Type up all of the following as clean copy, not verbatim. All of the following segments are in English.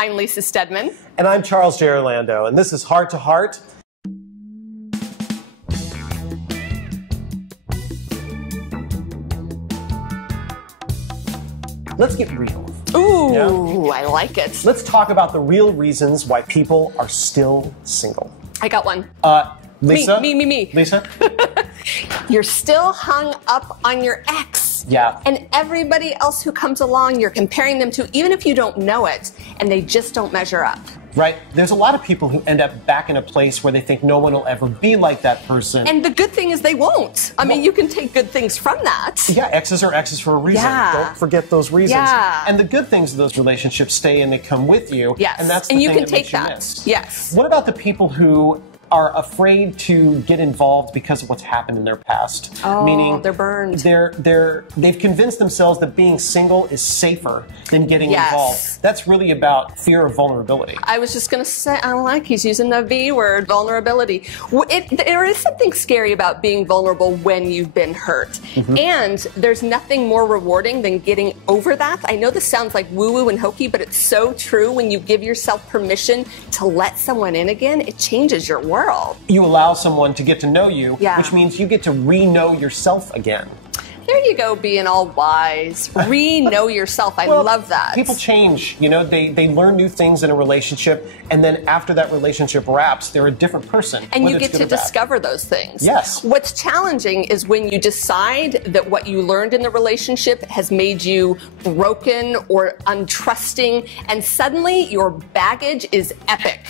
I'm Lisa Steadman. And I'm Charles J. Orlando, and this is Heart to Heart. Let's get real. Ooh, Yeah? I like it. Let's talk about the real reasons why people are still single. I got one. Lisa? Me. Lisa? You're still hung up on your ex. Yeah. And everybody else who comes along, you're comparing them to, even if you don't know it, and they just don't measure up. Right. There's a lot of people who end up back in a place where they think no one will ever be like that person. And the good thing is they won't. I mean, you can take good things from that. Yeah, exes are exes for a reason. Yeah. Don't forget those reasons. Yeah. And the good things of those relationships stay and they come with you. Yes. And that's the and you thing can that take makes you that. miss. Yes. What about the people who are afraid to get involved because of what's happened in their past? Oh, meaning they're burned. They've convinced themselves that being single is safer than getting Yes. involved. That's really about fear of vulnerability. I was just going to say, I don't like he's using the V word, vulnerability. There is something scary about being vulnerable when you've been hurt. Mm-hmm. And there's nothing more rewarding than getting over that. I know this sounds like woo-woo and hokey, but it's so true. When you give yourself permission to let someone in again, it changes your world. You allow someone to get to know you, Yeah. which means you get to re-know yourself again. There you go, being all wise. Re-know yourself. I love that. People change, you know, they learn new things in a relationship, and then after that relationship wraps, they're a different person. And you whether it's get good to or bad. discover those things. Yes. What's challenging is when you decide that what you learned in the relationship has made you broken or untrusting, and suddenly your baggage is epic.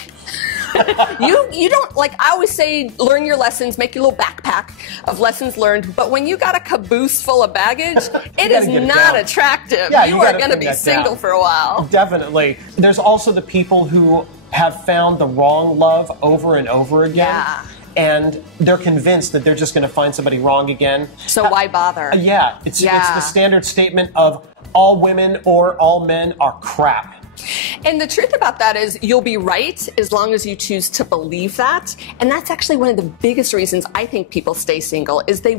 You don't, like I always say, learn your lessons, make your little backpack of lessons learned, but when you got a caboose full of baggage, it is get it not down. attractive. Yeah, you you are gotta going to bring be that single down. for a while. Definitely. There's also the people who have found the wrong love over and over again. Yeah. And they're convinced that they're just going to find somebody wrong again. So why bother? Yeah, it's the Yeah. standard statement of all women or all men are crap. And the truth about that is you'll be right as long as you choose to believe that. And that's actually one of the biggest reasons I think people stay single is they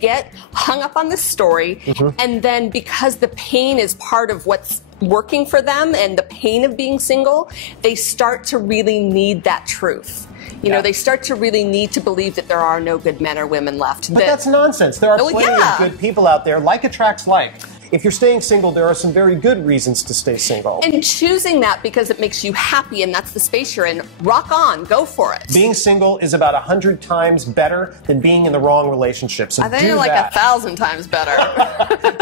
get hung up on this story. Mm-hmm. And then because the pain is part of what's working for them and the pain of being single, they start to really need that truth. You know, they start to really need to believe that there are no good men or women left. But that's nonsense. There are plenty of good people out there. Like attracts like. If you're staying single, there are some very good reasons to stay single. And choosing that because it makes you happy and that's the space you're in, rock on, go for it. Being single is about 100 times better than being in the wrong relationship. So I think do you're like that. 1,000 times better.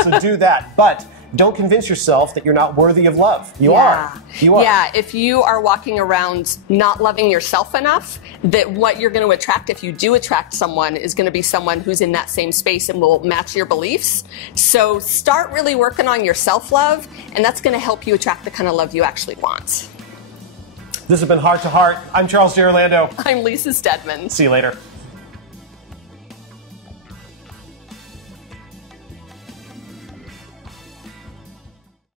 So do that. But don't convince yourself that you're not worthy of love. You are. You are. Yeah, if you are walking around not loving yourself enough, that what you're going to attract, if you do attract someone, is going to be someone who's in that same space and will match your beliefs. So start really working on your self-love, and that's going to help you attract the kind of love you actually want. This has been Heart to Heart. I'm Charles J. Orlando. I'm Lisa Steadman. See you later.